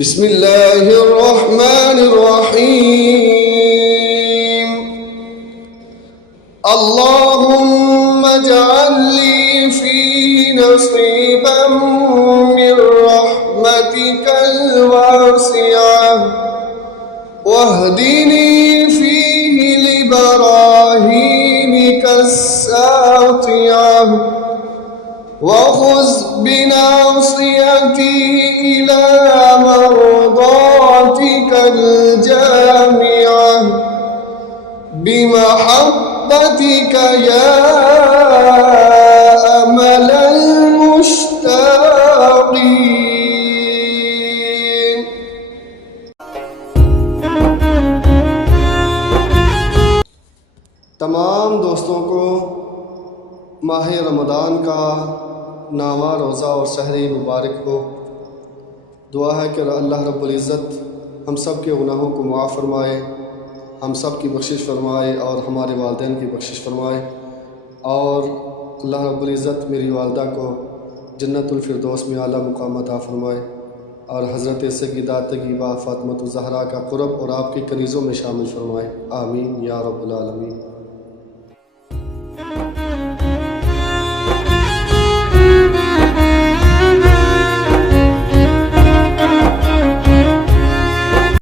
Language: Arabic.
بسم الله الرحمن الرحيم اللهم اجعل لي فيه نصيبا من رحمتك الواسعة واهدني فيه لبراهينك الساطعة وخذ بناصيتي إلى مرضاتك الجامعة بمحبتك يا أمل المشتاقين. तमाम दोस्तों को माह रमज़ान का नामा रोज़ा और सहरी मुबारक हो। दुआ है कि अल्लाह रब्बुल इज़्ज़त हम सब के गुनाहों को मुआफ़ फरमाए, हम सब की बख्शिश फरमाए और हमारे वालिदैन की बख्शिश फरमाए। और अल्लाह रब्बुल इज़्ज़त मेरी वालदा को जन्नतुल फिरदौस में आला मुकाम अता फरमाए और हज़रत सय्यदा तय्यबा फ़ातिमा ज़हरा का क़ुर्ब और आपके कनीज़ों में शामिल फरमाए। आमीन या रब्बुल आलमीन।